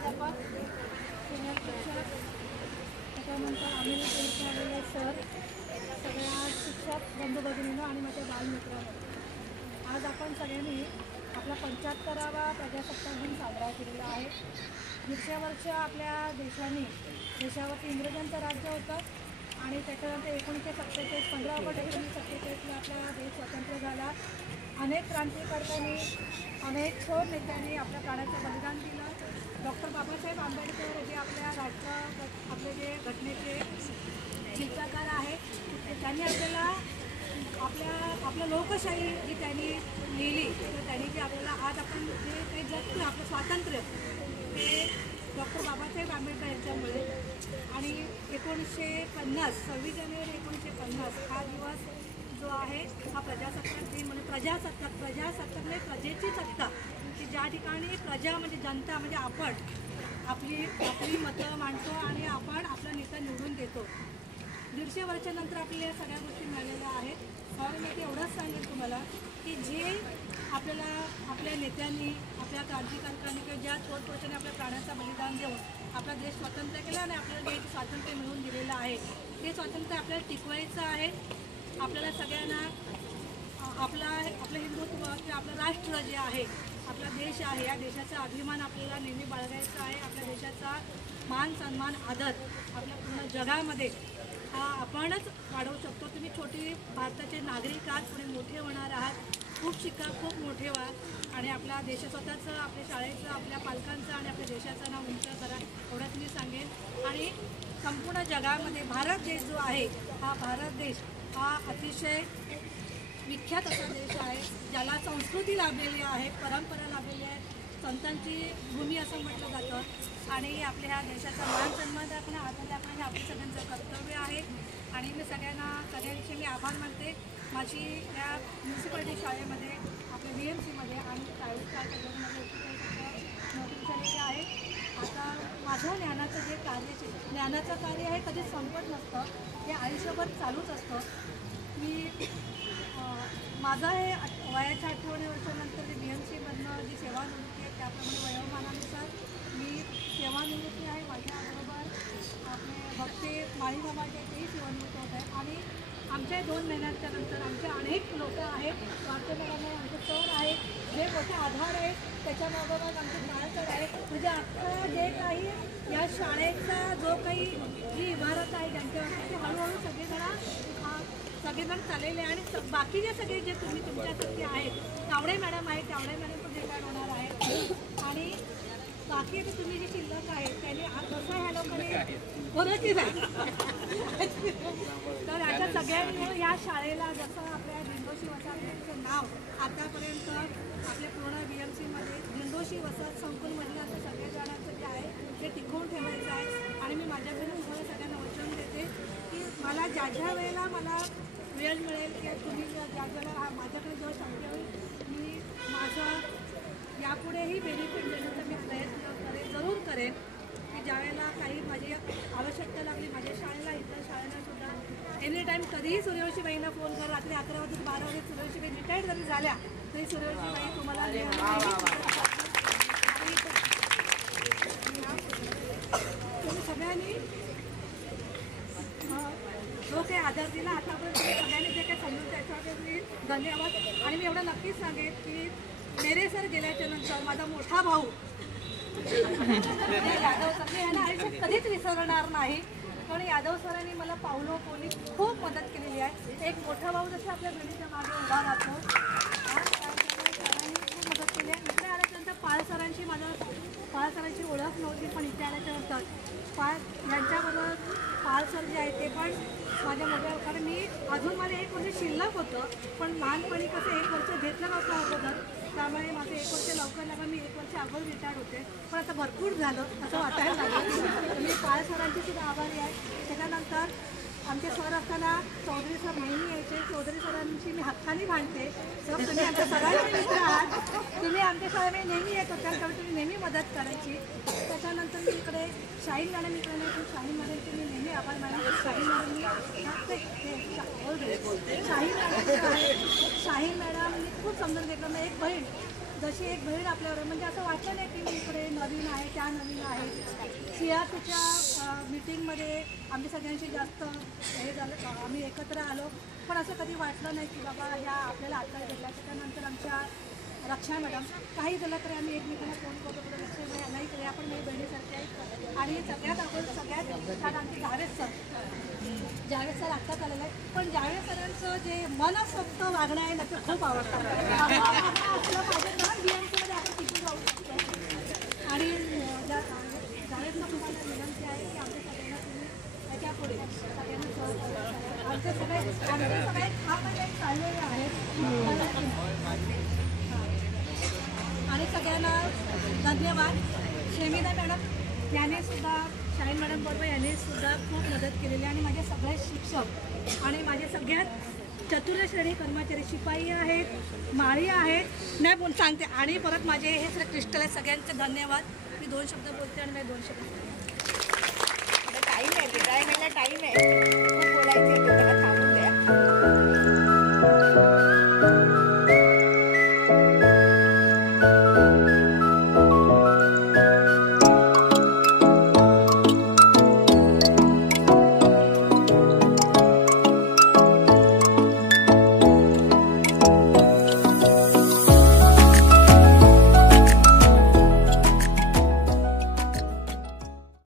प्राध्यापक सिनियर शिक्षक त्याच्यानंतर आम्ही आलेले सर, सगळ्या शिक्षक बंधू भगिनींनो आणि माझ्या बालमित्रांनो, आज आपण सगळ्यांनी आपला 75वा प्रजासत्ताक दिन साजरा केलेला आहे. 100 वर्ष आपल्या देशावरती इंग्रजांचं राज्य होतं आणि त्याच्यानंतर 1947 15 ऑगस्ट 1947ला आपला देश स्वतंत्र झाला. अनेक क्रांतिकारकांनी, अनेक थोर नेत्यांनी आपल्या प्राणाचं बलिदान दिलं. डॉक्टर बाबासाहेब आंबेडकर हे आपले जे घटनेचे शिल्पकार आहे, त्यांनी आपल्याला आपलं लोकशाही जी त्यांनी लिहिली, तर त्यांनी जे आपल्याला आज आपण जे काही जगतो आपलं स्वातंत्र्य, ते डॉक्टर बाबासाहेब आंबेडकर यांच्यामुळे. आणि 1950 26 जानेवारी 1950 हा दिवस जो आहे हा प्रजासत्ताक दिन, म्हणजे प्रजासत्ताक म्हणजे प्रजेची सत्ता, की ज्या ठिकाणी प्रजा म्हणजे जनता म्हणजे आपण आपली मतं मांडतो आणि आपण आपला नेता निवडून देतो. 150 वर्षानंतर आपल्याला या सगळ्या गोष्टी मिळालेल्या आहेत. कारण मी एवढंच सांगेन तुम्हाला की जे आपल्याला आपल्या नेत्यांनी, आपल्या क्रांतिकारकांनी किंवा ज्या थोरपुरुषांनी आपल्या प्राणाचं बलिदान देऊन आपला देश स्वतंत्र केला आणि आपल्याला जे स्वातंत्र्य मिळवून दिलेलं आहे, ते स्वातंत्र्य आपल्याला टिकवायचं आहे. आपल्याला सगळ्यांना आपलं हिंदुत्व किंवा आपलं राष्ट्र जे आहे, आपला देश आहे, या देशाचा अभिमान आपल्याला नेहमी बाळगायचा आहे. आपल्या देशाचा मान सन्मान आदर आपल्या पूर्ण जगामध्ये हा आपणच वाढवू शकतो. तुम्ही छोटी भारताचे नागरिक आहात, पुढे मोठे होणार आहात. खूप शिका, खूप मोठे व्हा आणि आपल्या स्वतःचं, आपल्या शाळेचं, आपल्या पालकांचं आणि आपल्या देशाचं नाव उंच करा, एवढंच मी सांगेन. आणि संपूर्ण जगामध्ये भारत देश जो आहे, हा भारत देश हा अतिशय विख्यात असा देश आहे, ज्याला संस्कृती लाभलेली आहे, परंपरा लाभलेली आहे, संतांची भूमी असं म्हटलं जातं. आणि आपल्या ह्या देशाचा मान सन्मान राखणं, आदर राखणं हे आपलं सगळ्यांचं कर्तव्य आहे. आणि मी सगळ्यांविषयी मी आभार मानते. माझी या म्युन्सिपालिटी शाळेमध्ये, आपल्या BMCमध्ये आणि प्रायव्हेट शाळेमध्ये नोकरी झालेली आहे. आता माझं ज्ञानाचं कार्य हे कधीच संपत नसतं, हे आयुष्यभर चालूच असतं. मी माझं हे वयाच्या 58 वर्षानंतर जे BMCमधनं जी सेवानिवृत्ती आहे, त्याप्रमाणे वयोमानानुसार मी सेवानिवृत्ती आहे. माझ्याबरोबर आपले भक्ते माळी बाबा जे तेही सेवानिवृत्त होत आहे. आणि आमच्या 2 महिन्याच्या नंतर आमचे अनेक लोक आहेत, वार्तेदारांना आमचे सर आहेत, जे मोठे आधार आहेत. त्याच्याबरोबर आमचे शाळेसर आहेत. म्हणजे आता जे काही या शाळेचा जो काही जी इमारत आहे, ज्यांच्यावरती हळूहळू सगळेजण चाललेले आहे. आणि बाकीचे सगळे जे तुम्ही तुमच्यासाठी आहेत, तावडे मॅडम आहेत, तावडे मॅडम पण रिटायर होणार आहेत. आणि बाकी तुम्ही जे शिल्लक आहेत त्यांनी कसं ह्या लोकांनी कोणाची नाही तर अशा सगळ्यांनी या शाळेला, जसं आपल्या दिंडोशी वसाहतीचं नाव आतापर्यंत आपल्या पूर्ण BMCमध्ये दिंडोशी वसाहत संकुलमधलं असं सगळ्या जणांचं जे आहे ते टिकवून ठेवायचं आहे. आणि मी माझ्याकडून तुम्हाला सगळ्यांना वचन देते की मला ज्या वेळेला मला वेळ मिळेल किंवा तुम्ही ज्या वेळेला माझ्याकडे जेव्हा शक्य होईल, मी माझं यापुढेही बेनिफिट देण्याचा मी प्रयत्न जरूर करेन. की ज्यावेळेला काही माझी आवश्यकता लागली माझ्या शाळेला, इतर शाळेला सुद्धा एनी टाईम कधीही सूर्यवंशीबाईंना फोन कर. रात्री 11 वाजून 12 वाजे सूर्यवंशीबाई रिटायर्ड जरी झाल्या तरी सूर्यवंशीबाई तुम्हाला तुम्ही सगळ्यांनी जो काही आधार दिला आतापर्यंत सगळ्यांनी जे काही समजून त्याच्यासाठी धन्यवाद. आणि मी एवढं नक्कीच सांगेन की मेरे सर गेल्याच्या नंतर माझा मोठा भाऊ यादव सर, मी यांना आयुष्यात कधीच विसरणार नाही. पण यादव सरांनी मला पावलो पोली खूप मदत केलेली आहे. एक मोठा भाऊ जसं आपल्या घडीच्या मागे उभा राहतो, सरांनी खूप मदत केली आहे. इकडे आल्याच्यानंतर पाळ सरांची ओळख नव्हती, पण इथे आल्याच्यानंतर यांच्याबरोबर पाळ सर जे आहे ते पण माझ्या मोठ्या, कारण मी अजून मला 1 वर्ष शिल्लक होतं, पण लहानपणी कसं 1 वर्ष घेतलं नव्हतं अगोदर, त्यामुळे माझं 1 वर्ष लवकर लागलं. मी 1 वर्ष अगोदर रिटायर्ड होते, पण आता भरपूर झालं असं वाटायला लागलं. मी पाळ सरांची सुद्धा आभारी आहे. त्याच्यानंतर आमचे सर असताना चौधरी सर नेहमी यायचे. चौधरी सरांची मी हक्कानी भांडते, सर तुम्ही आमच्या सगळ्यांचे मित्र आहात, तुम्ही आमच्या शाळेमध्ये नेहमी येत होत्या, त्यामुळे तुम्ही नेहमी मदत करायची. त्याच्यानंतर मी इकडे शाहीन मॅडम इकडे नाही, पण शाहीन मॅडमचे मी नेहमी आभार मानते. शाहीन मॅडमनी खूप समजून घेतलं. मग एक बहीण जशी एक बहीण आपल्यावर, म्हणजे असं वाटलं नाही की मी इकडे नवीन आहे, त्या नवीन आहे. CRPच्या मीटिंगमध्ये आमच्या सगळ्यांशी जास्त हे झालं, आम्ही एकत्र आलो, पण असं कधी वाटलं नाही की बाबा ह्या आपल्याला आता भेटल्या. त्याच्यानंतर आमच्या रक्षा मॅडम, काही झालं तरी आम्ही एकमेकांना फोन करतो, थोडं लक्ष नाही तरी आपण मी बहिणीसारखे आहे. आणि सगळ्यात अगोदर सगळ्यात छान आमचे जावेद सर आत्ताच आलेलं आहे, पण जावेद सरांचं जे मनसोक्त वागणं आहे ना ते खूप आवडतं. आपलं माझ्या ना BMCमध्ये आपण तिथून जाऊ शकतो. आणि जावेद सर तुम्हाला विनंती आहे की आमच्या सगळ्यांना तुम्ही त्याच्या पुढे सगळ्यांना सहकार्य आमचे सगळे खामध्ये चाललेले आहेत. आणि सगळ्यांना धन्यवाद. शेमिदा मॅडम यांनीसुद्धा, शाहीन मॅडम बरोबर यांनीसुद्धा खूप मदत केलेली. आणि माझे सगळे शिक्षक आणि माझे सगळ्यात चतुर्थ श्रेणी कर्मचारी, शिपाई आहेत, माळी आहेत, नाही बोल सांगते. आणि परत माझे हे सगळे क्रिस्टल आहेत, सगळ्यांचे धन्यवाद. मी 2 शब्द बोलते आणि मी 2 शब्द टाईम आहे, टाईम आहे, खूप बोलायचं.